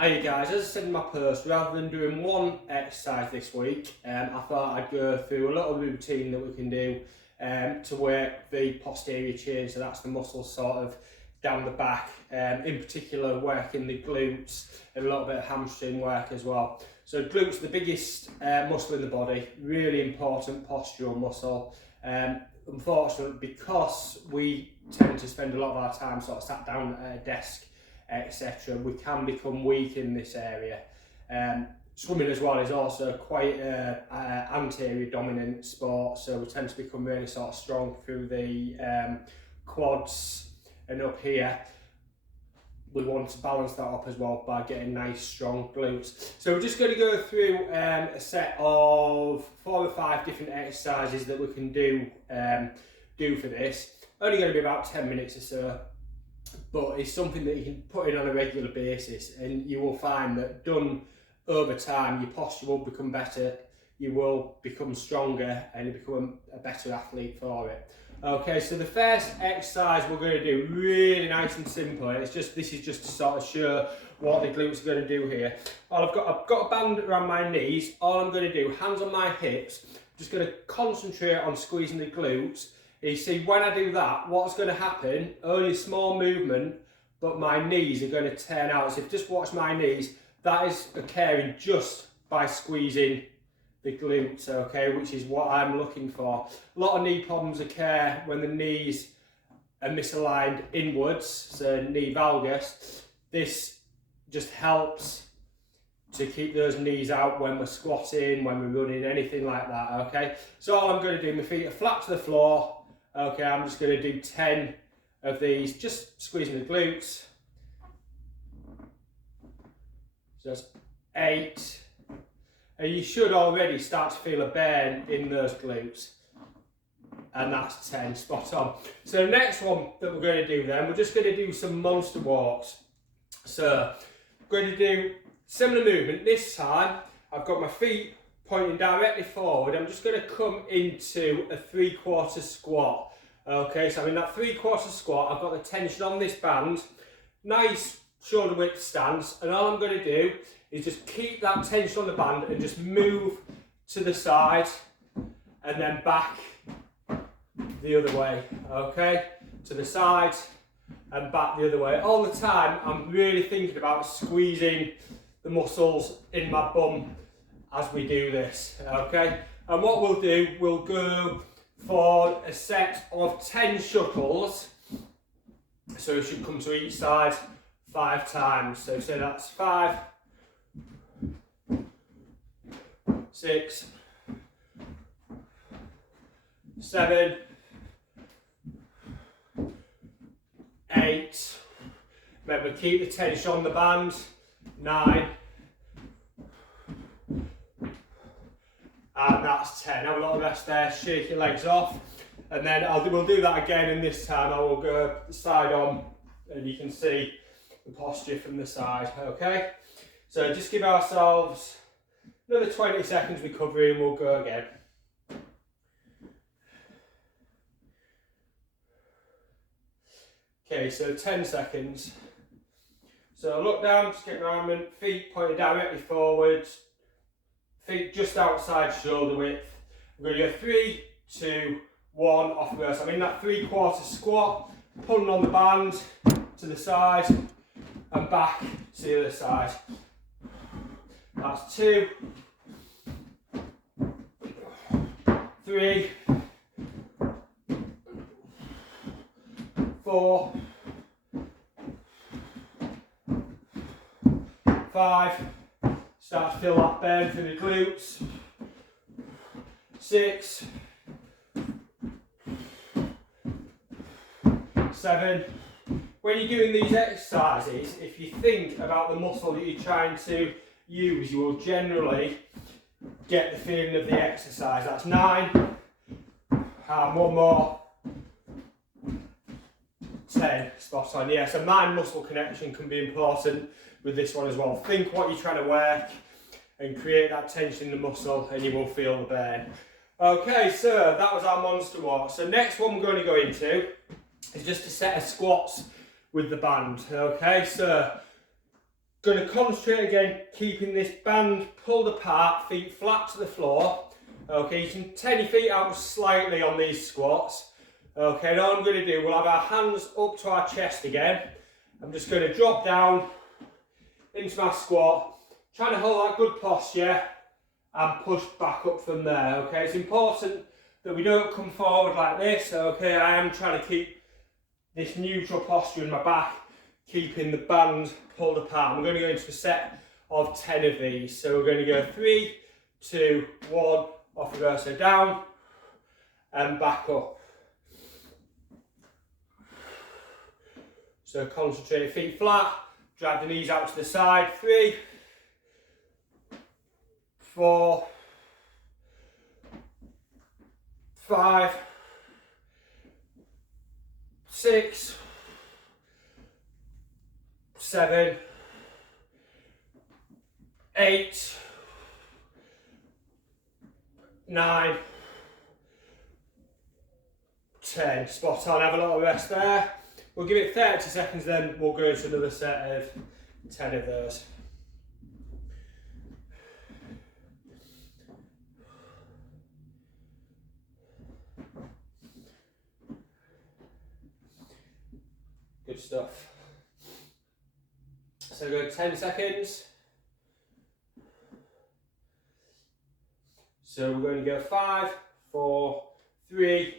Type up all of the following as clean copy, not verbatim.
Hiya guys, as I said in my post, rather than doing one exercise this week, I thought I'd go through a little routine that we can do to work the posterior chain, so that's the muscles sort of down the back, in particular working the glutes and a little bit of hamstring work as well. So glutes are the biggest muscle in the body, really important postural muscle. Unfortunately, because we tend to spend a lot of our time sort of sat down at a desk, etc., we can become weak in this area. Swimming as well is also quite an anterior dominant sport, so we tend to become really sort of strong through the quads and up here. We want to balance that up as well by getting nice strong glutes. So we're just going to go through a set of 4 or 5 different exercises that we can do for this. Only going to be about 10 minutes or so, but it's something that you can put in on a regular basis, and you will find that done over time your posture will become better, you will become stronger, and you become a better athlete for it. Okay, so the first exercise we're going to do, really nice and simple, and this is just to sort of show what the glutes are going to do here. I've got a band around my knees. All I'm going to do, hands on my hips, just going to concentrate on squeezing the glutes. You see, when I do that, what's going to happen, only a small movement, but my knees are going to turn out. So if you just watch my knees, that is occurring just by squeezing the glutes, okay, which is what I'm looking for. A lot of knee problems occur when the knees are misaligned inwards, so knee valgus. This just helps to keep those knees out when we're squatting, when we're running, anything like that, okay? So all I'm going to do, my feet are flat to the floor. Okay, I'm just going to do 10 of these, just squeezing the glutes. So that's 8. And you should already start to feel a burn in those glutes. And that's 10, spot on. So the next one that we're going to do then, we're just going to do some monster walks. So we're going to do similar movement. This time, I've got my feet pointing directly forward. I'm just going to come into a 3/4 squat. Okay, so I'm in that 3/4 squat. I've got the tension on this band, nice shoulder width stance, and all I'm going to do is just keep that tension on the band and just move to the side and then back the other way. Okay, to the side and back the other way. All the time, I'm really thinking about squeezing the muscles in my bum as we do this, okay? And what we'll do, we'll go for a set of 10 shuttles. So we should come to each side 5 times. So say that's 5, 6, 7, 8. Remember, keep the tension on the band. 9. And that's 10. Have a little rest there, shake your legs off, and then we'll do that again, and this time I will go side on, and you can see the posture from the side, okay? So just give ourselves another 20 seconds recovery and we'll go again. Okay, so 10 seconds. So look down, just get alignment, feet pointed directly forwards, feet just outside shoulder width. We're going to go 3, 2, 1, off the rest. I'm in that 3/4 squat, pulling on the band to the side and back to the other side. That's 2, 3, 4, 5. Start to feel that burn through the glutes. 6, 7. When you're doing these exercises, if you think about the muscle that you're trying to use, you will generally get the feeling of the exercise. That's 9. And one more. 10. Spot on. Yeah, so mind-muscle connection can be important with this one as well. Think what you're trying to work and create that tension in the muscle, and you will feel the burn. Okay, so that was our monster walk. So next one we're going to go into is just a set of squats with the band. Okay, so Going to concentrate again, keeping this band pulled apart, feet flat to the floor. Okay, you can turn your feet out slightly on these squats. Okay, and all I'm going to do, we'll have our hands up to our chest again. I'm just going to drop down into my squat, trying to hold that good posture and push back up from there. Okay, it's important that we don't come forward like this. Okay, I am trying to keep this neutral posture in my back, keeping the band pulled apart. I'm going to go into a set of 10 of these. So we're going to go 3, 2, 1, off we go. So down and back up. So concentrate, feet flat, drag the knees out to the side. 3, 4, 5, 6, 7, 8, 9, 10. Spot on, have a little rest there. We'll give it 30 seconds, then we'll go into another set of 10 of those. Good stuff. So go 10 seconds. So we're going to go 5, 4, 3,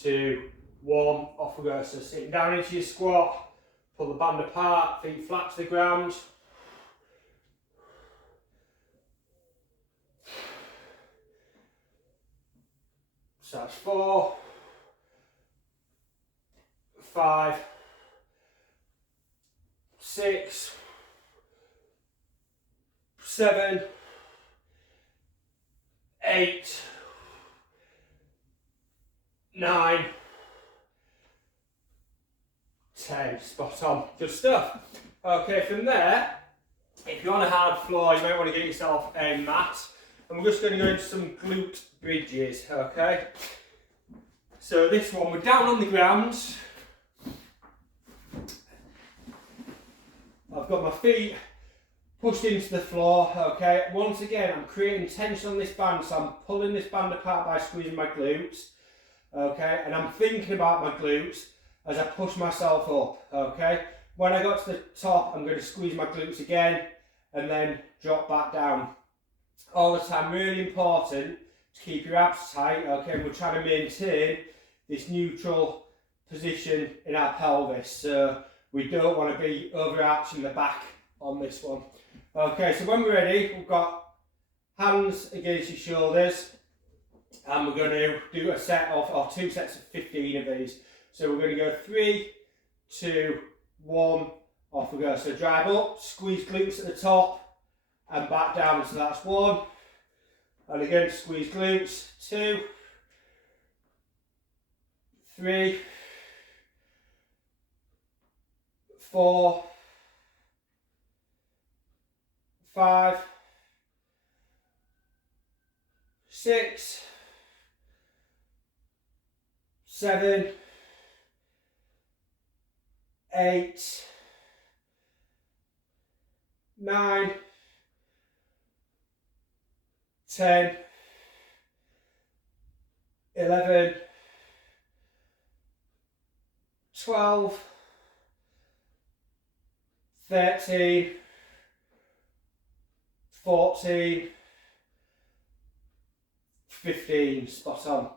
2, 1. Off we go. So sitting down into your squat, pull the band apart, feet flat to the ground. So that's 4, 5, 6, 7, 8, 9, 10. Spot on. Good stuff. Okay, from there, if you're on a hard floor, you might want to get yourself a mat. And we're just going to go into some glute bridges, okay? So this one, we're down on the ground. I've got my feet pushed into the floor, okay? Once again, I'm creating tension on this band, so I'm pulling this band apart by squeezing my glutes, okay? And I'm thinking about my glutes as I push myself up, okay? When I got to the top, I'm going to squeeze my glutes again and then drop back down. All the time, really important to keep your abs tight, okay? And we're trying to maintain this neutral position in our pelvis, so we don't want to be overarching the back on this one. Okay, so when we're ready, we've got hands against your shoulders, and we're going to do a set of, or 2 sets of 15 of these. So we're going to go 3, 2, 1, off we go. So drive up, squeeze glutes at the top, and back down. So that's 1, and again squeeze glutes, 2, 3, 4, 5, 6, 7, 8, 9, 10, 11, 12, 13, 14, 15, spot on.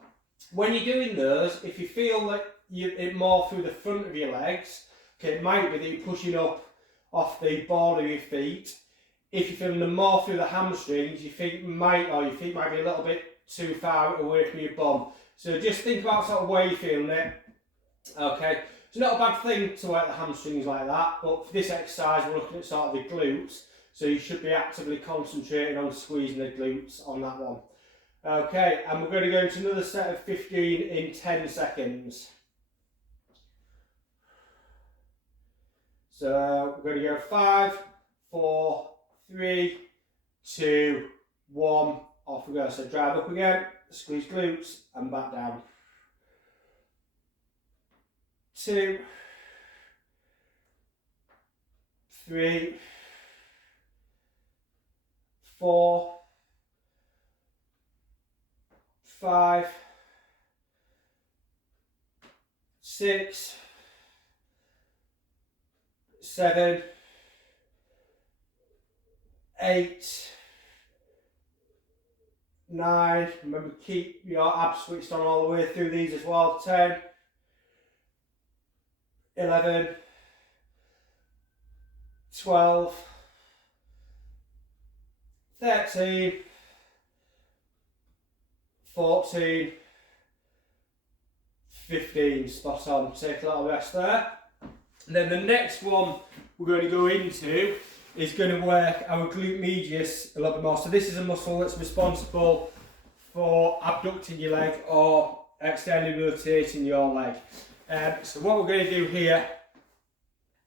When you're doing those, if you feel that it more through the front of your legs, okay, it might be that you're pushing up off the ball of your feet. If you're feeling them more through the hamstrings, your feet might be a little bit too far away from your bum. So just think about sort of where you're feeling it. Okay, it's not a bad thing to work the hamstrings like that, but for this exercise we're looking at sort of the glutes, so you should be actively concentrating on squeezing the glutes on that one. Okay, and we're going to go into another set of 15 in 10 seconds. So we're going to go 5, 4, 3, 2, 1, off we go. So drive up again, squeeze glutes and back down. 2, 3, 4, 5, 6, 7, 8, 9. Remember, keep your abs switched on all the way through these as well. 10, 11, 12, 13, 14, 15. Spot on. Take a little rest there. And then the next one we're going to go into is going to work our glute medius a little bit more. So this is a muscle that's responsible for abducting your leg or extending, rotating your leg. So what we're going to do here,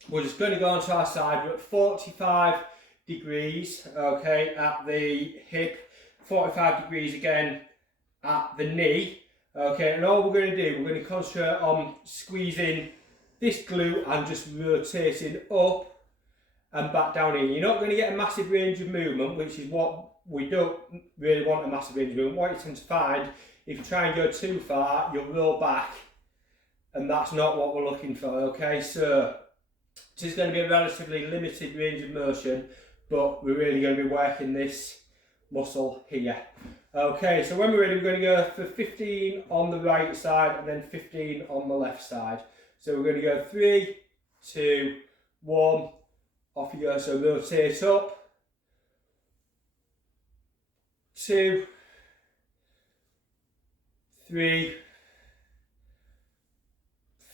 we're just going to go onto our side. We're at 45 degrees, okay, at the hip, 45 degrees again at the knee, okay, and all we're going to do, we're going to concentrate on squeezing this glute and just rotating up and back down in. You're not going to get a massive range of movement, which is what we don't really want, a massive range of movement. What you tend to find, if you try and go too far, you'll roll back, and that's not what we're looking for, okay? So it is going to be a relatively limited range of motion, but we're really going to be working this muscle here. Okay, so when we're ready, we're going to go for 15 on the right side and then 15 on the left side. So we're going to go 3, 2, 1, off you go. So rotate up, 2, 3,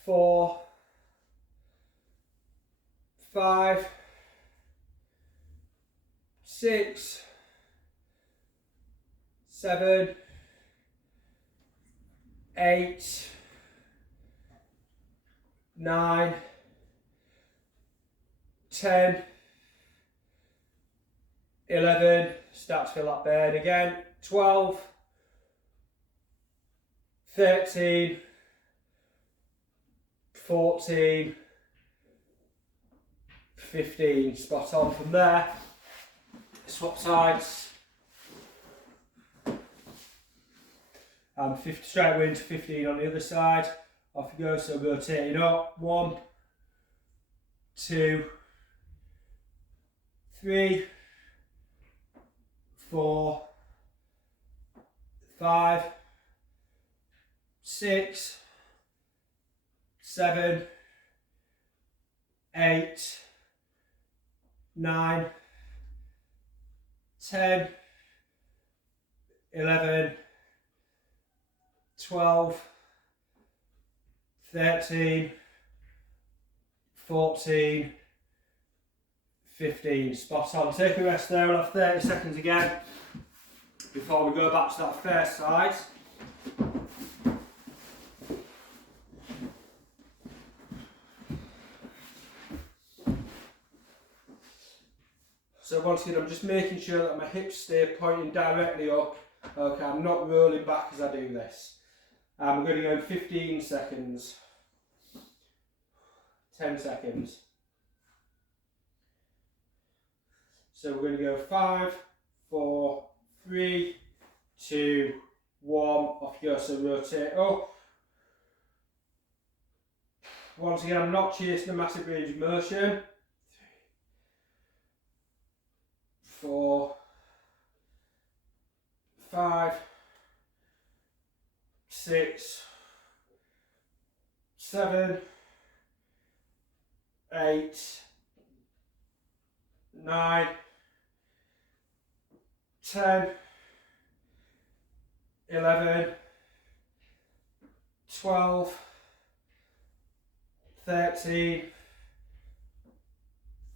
4, 5, 6, 7, 8, 9, 10, 11, start to feel that burn again, 12, 13, 14, 15, spot on. From there, swap sides, and straight away into 15 on the other side. Off you go, so rotating up, 1, 2, 3, 4, 5, 6, 7, 8, 9, 10, 11, 12, 13, 14, 15. Spot on. Take a rest there. We'll have 30 seconds again before we go back to that first side. So once again, I'm just making sure that my hips stay pointing directly up. Okay, I'm not rolling back as I do this. We're going to go in 15 seconds. 10 seconds. So we're going to go 5, 4, 3, 2, 1. Off you go, so rotate up. Once again, I'm not chasing a massive range of motion. 4, 5, 6, 7, 8, 9, 10, 11, 12, 13,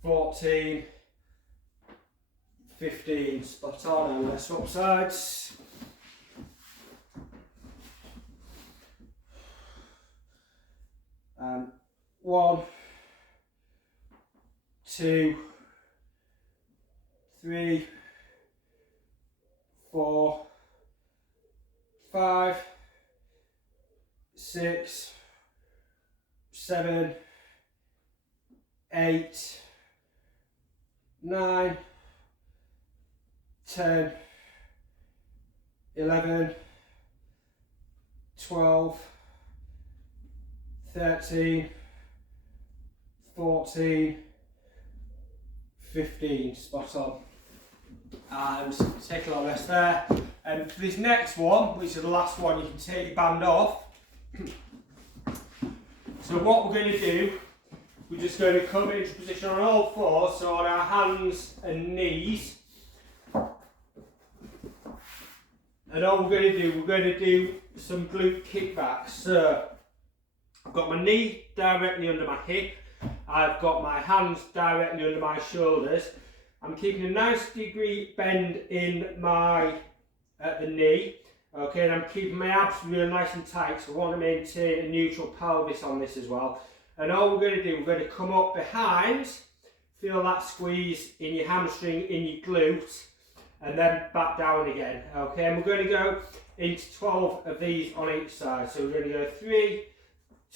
14, 15. Spot on, and let's swap sides. And 1, 2, 3, 4, 5, 6, 7, 8, 9, 10, 11, 12, 13, 14, 15, spot on. And take a little rest there. And for this next one, which is the last one, you can take your band off. So what we're going to do, we're just going to come into position on all fours, so on our hands and knees. And all we're going to do some glute kickbacks. So I've got my knee directly under my hip. I've got my hands directly under my shoulders. I'm keeping a 90-degree bend in at the knee. Okay, and I'm keeping my abs really nice and tight, so I want to maintain a neutral pelvis on this as well. And all we're going to do, we're going to come up behind, feel that squeeze in your hamstring, in your glute, and then back down again. Okay, and we're going to go into 12 of these on each side. So we're going to go 3,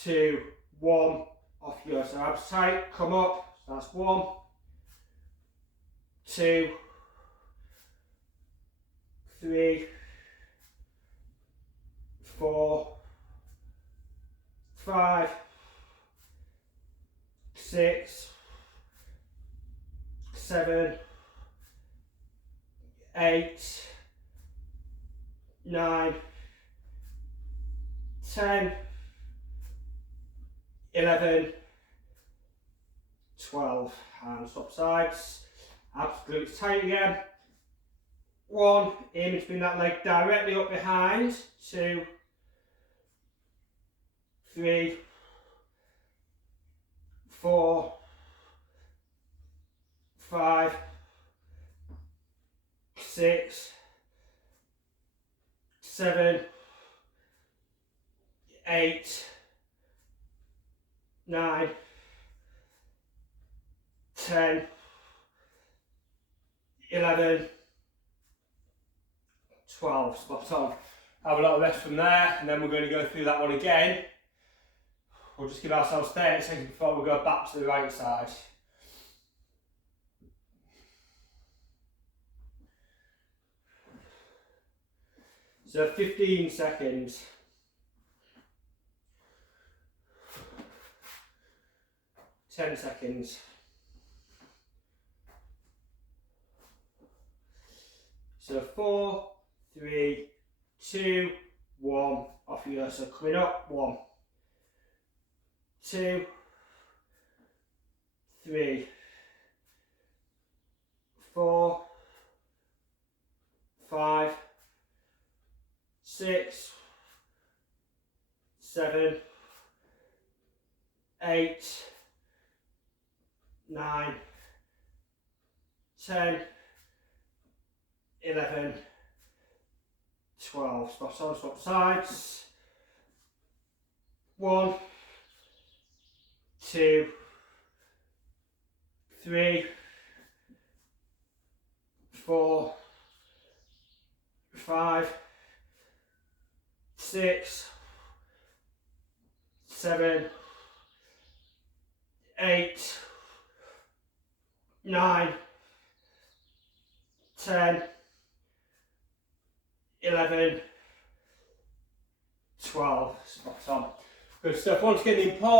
2, 1, off you go. So abs tight, come up, so that's 1, 2, 3, 4, 5, 6, 7, 8, 9, 10, 11, 12, and swap sides, abs, glutes tight again. 1, aim to bring that leg directly up behind. 2, 3, 4, 5, 6, 7, 8, 9, 10, 11, 12, spot on. Have a little rest from there, and then we're going to go through that one again. We'll just give ourselves 30 seconds before we go back to the right side. So 15 seconds. 10 seconds. So 4, 3, 2, 1, off you go. So coming up, 1, 2, 3, 4, 5, 6, 7, 8, 9, 10, 11, 12. Spot on, swap sides. 1, 2, 3, 4, 5, 6, 7, 8, 9, 10, 11, 12. Spot on. Good stuff. Once again, the important